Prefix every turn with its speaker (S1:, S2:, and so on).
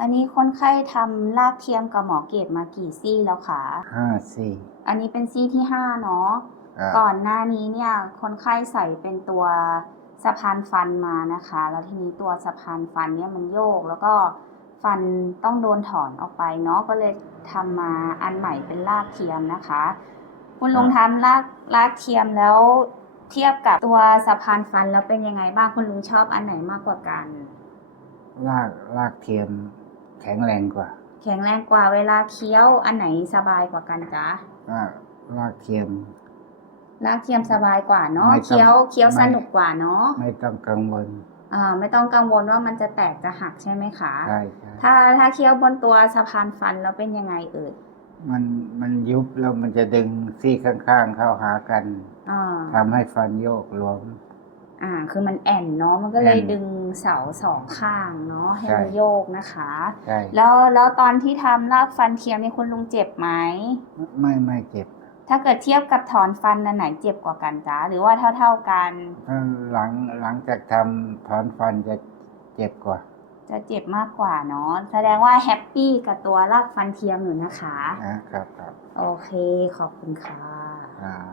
S1: อันนี้คนไข้ทำลากเทียมกับหมอเกตมากี่ซี่แล้วคะ
S2: ห้าสี่
S1: อันนี้เป็นซี่ที่ห้าเนาะ
S2: ครับ
S1: ก่อนหน้านี้เนี่ยคนไข้ใส่เป็นตัวสะพานฟันมานะคะ แล้วทีนี้ตัวสะพานฟันเนี่ยมันโยก แล้วก็ฟันต้องโดนถอนออกไปเนาะก็เลยทำมาอันใหม่เป็นลากเทียมนะคะ คุณลุงทำลากลากเทียมแล้วเทียบกับตัวสะพานฟันแล้วเป็นยังไงบ้างคุณลุงชอบอันไหนมากกว่ากัน
S2: ลากลากเทียม แข็งแรงกว่า
S1: แข็งแรงกว่าเวลาเคี้ยวอันไหนสบายกว่ากันจ๊ะ
S2: ลากลากเทียม
S1: ลากเทียมสบายกว่าเนาะ
S2: ไม่ต้อง
S1: เคี้ยวเคี้ยว
S2: ไม่
S1: สนุกกว่าเนาะ
S2: ไม่ต้องกังวล
S1: อ่าไม่ต้องกังวลว่ามันจะแตกจะหักใช่ไหมคะ
S2: ใช่ใช่
S1: ถ้าถ้าเคี้ยวบนตัวสะพานฟันแล้วเป็นยังไงเอ่ย
S2: มันมันยุบแล้วมันจะดึงซี่ข้างๆเข้าหากัน
S1: อ่า
S2: ทำให้ฟันโยกรวม
S1: อ่า คือมันแอนเนาะมันก็เลย
S2: แอ่น
S1: ดึง เสาสองข้างเนาะให้
S2: ใช่
S1: มันโยกนะคะ
S2: ใช่
S1: แล้วแล้วตอนที่ทำลากฟันเทียมนี่คุณลุงเจ็บไหม
S2: ไม่ไม่เจ็บ
S1: ถ้าเกิดเทียบกับถอนฟันอันไหนเจ็บกว่ากันจ๊ะหรือว่าเท่าเท่าๆกัน
S2: ถ้าหลังหลังจากทำถอนฟันจะเจ็บกว่า
S1: จะเจ็บมากกว่าเนาะแสดงว่าแฮปปี้กับตัวลากฟันเทียมอยู่นะคะ
S2: นะครับครับ
S1: โอเคขอบคุณค่ะ
S2: ครับ